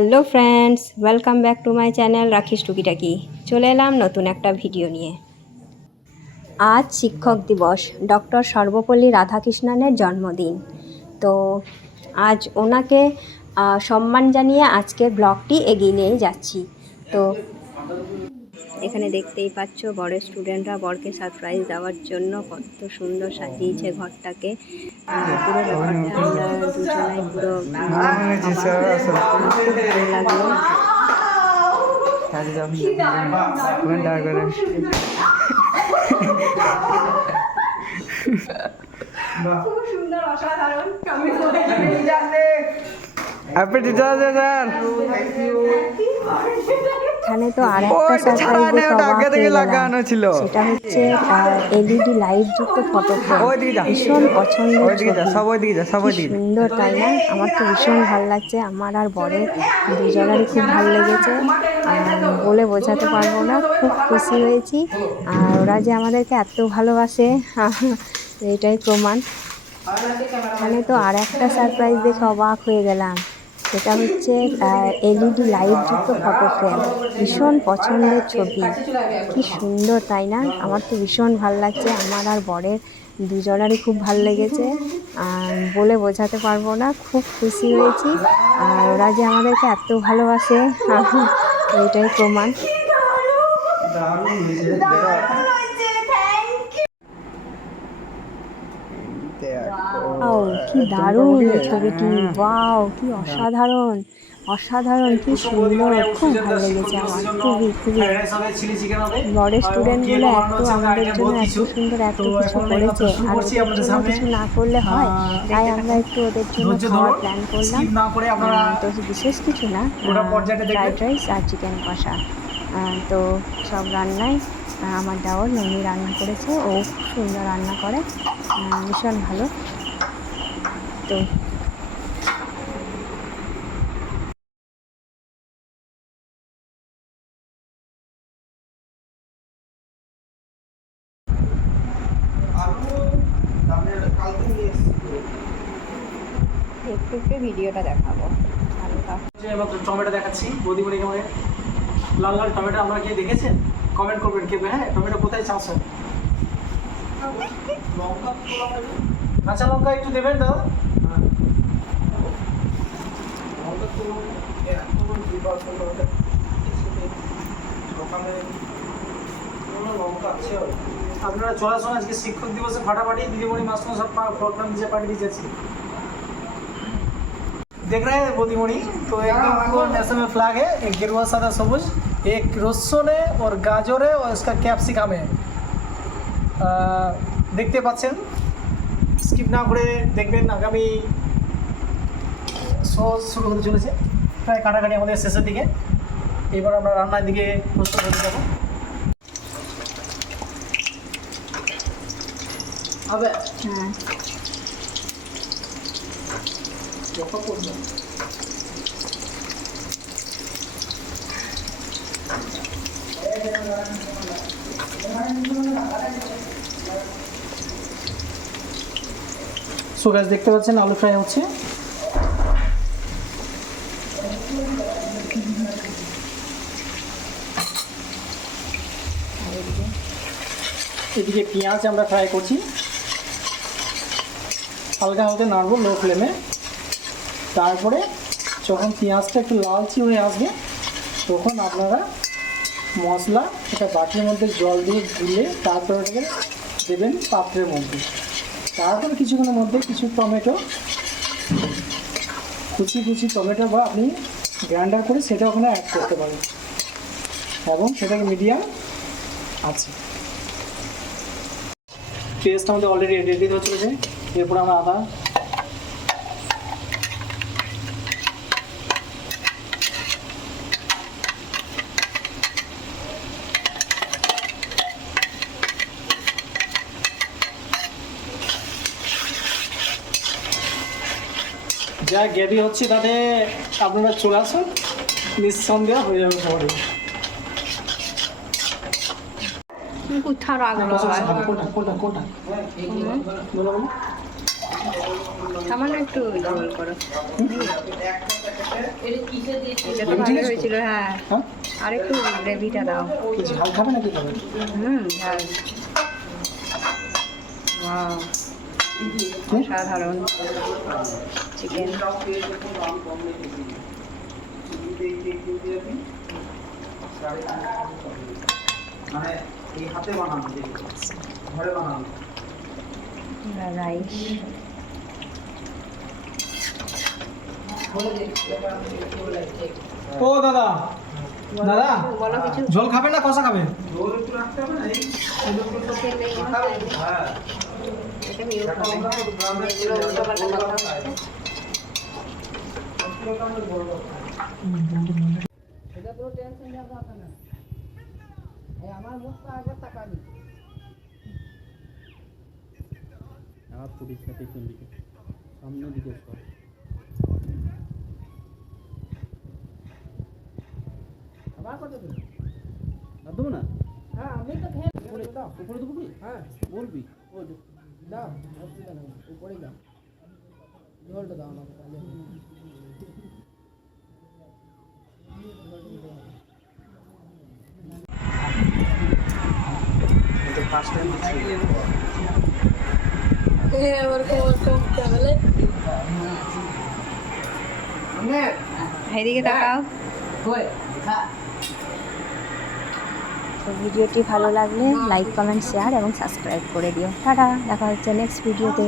Hello friends, welcome back to my channel রাখিস টুকিটাকি। চলে এলাম নতুন একটা ভিডিও নিয়ে। আজ শিক্ষক দিবস, ডক্টর সর্বপল্লী রাধাকৃষ্ণনের জন্মদিন। তো আজ ওনাকে সম্মান জানিয়ে আজকের ব্লগটি এগিয়ে নিয়ে যাচ্ছি। তো এখানে দেখতেই পাচ্ছ বরের স্টুডেন্টরা বরকে সারপ্রাইজ দেওয়ার জন্য কত সুন্দর সাজিয়েছে ঘরটাকে। পুরো ব্যাপারটা আমরা দুজনাই পুরো খুব ভালো লাগলো। খুব সুন্দর, অসাধারণ। এখানে তো আর একটা সারপ্রাইজ দেখে অবাক হয়ে গেলাম। সেটা হচ্ছে এলইডি লাইট যুক্ত ফটো ফ্রেম। ভীষণ পছন্দের ছবি, কি সুন্দর তাই না? আমার তো ভীষণ ভালো লাগছে, আমার আর বরের দুজনেরই খুব ভালো লেগেছে। বলে বোঝাতে পারবো না, খুব খুশি হয়েছি। আর ওরা যে আমাদেরকে এত ভালোবাসে এটাই প্রমাণ। এখানে তো আর একটা সারপ্রাইজ দেখে অবাক হয়ে গেলাম। সেটা হচ্ছে এলইডি লাইট যুক্ত ফটো ফ্রেম। ভীষণ পছন্দের ছবি, কি সুন্দর তাই না? আমার তো ভীষণ ভালো লাগছে, আমার আর বরের দুজনারই খুব ভালো লেগেছে। বলে বোঝাতে পারবো না, খুব খুশি হয়েছি। আর ওরা যে আমাদেরকে এত ভালোবাসে এটাই প্রমাণ। কি দারুণ এই ছবিটি! ওয়াও, কি অসাধারণ অসাধারণ, কি সুন্দর, খুব ভালো লেগেছে আমার, খুবই খুবই। বড় স্টুডেন্টগুলো এত আমাদের জন্য এত সুন্দর এত কিছু করেছে, আর ওদের জন্য কিছু না করলে হয়। তাই আমরা একটু ওদের জন্য খাওয়ার প্ল্যান করলাম। তো বিশেষ কিছু না, ফ্রাইড রাইস আর চিকেন কষা। তো সব রান্নায় আমার দেওর ননি রান্না করেছে, ও খুব সুন্দর রান্না করে, ভীষণ ভালো। তো একটু একটু ভিডিওটা দেখাবো। টমেটো দেখাচ্ছি বৌদিমণিকে, আমাকে লাল লাল টমেটো আমরা কে দেখেছেন কমেন্ট করবেন কে। হ্যাঁ, টমেটো কোথায় চাষ হয়? কাঁচা লঙ্কা একটু দেবেন দাদা। আপনারা চলে আসুন, আজকে শিক্ষক দিবসে ফাটাফাটি দিদিমণি মাস্টার সব প্রোগ্রাম দিয়ে পাঠিয়ে দিয়েছি। देख रहे हैं बोधीमणि, तो एकदम वो नेशनल फ्लैग है, एक गिरवा सादा सबुज, एक रसुन है और गाजर है और इसका कैप्सिकम है। देखते पाচ্ছেন, স্কিপ না করে দেখবেন। আগামী সস শুরু হতে চলেছে, প্রায় কাটাকাটি আমাদের শেষের দিকে। এবার আমরা রান্নার দিকে প্রস্তুত হতে যাব। হবে হ্যাঁ সো গাইস, দেখতে পাচ্ছেন আলু ফ্রাই হচ্ছে। এদিকে পেঁয়াজ আমরা ফ্রাই করছি, হালকা হালকা নাড়বো লো ফ্লেমে। তারপরে যখন পেঁয়াজটা একটু লালচে হয়ে আসবে তখন আপনারা মশলা এটা বাটির মধ্যে জল দিয়ে গুলে তারপরে ওটাকে দেবেন পাত্রের মধ্যে। তারপরে কিছুক্ষণের মধ্যে কিছু টমেটো, কুচি টমেটো বা আপনি গ্রাইন্ডার করে সেটা ওখানে অ্যাড করতে পারেন, এবং সেটাকে মিডিয়াম আছে। পেস্ট আমাদের অলরেডি রেডি হয়ে চলেছে। এরপর আমরা আদা, যা গ্রেভি হচ্ছে তাতে আপনারা চলে আসুন, নিঃসন্দেহ হয়ে যাবে সবারই। কোনটা সামান্য একটু ঝোল করো। এটা তো ভালো হয়েছিল, হ্যাঁ। হ্যাঁ আর একটু গ্রেভিটা দাও। কি ঝাল খাবে নাকি তবে? ঝাল। ওয়াও, অসাধারণ চিকেন। মানে এই হাতে বানানো, ঘরে বানানো রাইস। ও দাদা, দাদা বলো কিছু। ঝোল খাবে না কষা খাবে? এটা মিউট হবে। এগুলো উল্টোপাল্টা কথা হচ্ছে। এটা কোনো টেনশন নেওয়ার দরকার নাই। এই আমার মুখটা একবার তাকাবি। আমার পুলিশটা পেছন দিকে, সামনের দিকে সর। আবার কত দিন? আর দেবো না? হ্যাঁ আমি তো খেয়ে উপরে দাও, উপরে দেবো কি? হ্যাঁ বলবি দাও, অসুবিধা নেই, উপরে দাও, ঝোলটা দাও আমাকে তাহলে। এদিকে তাকাও। তো ভিডিওটি ভালো লাগলে লাইক, কমেন্ট, শেয়ার এবং সাবস্ক্রাইব করে দিও। টাটা, দেখা হচ্ছে নেক্সট ভিডিওতে।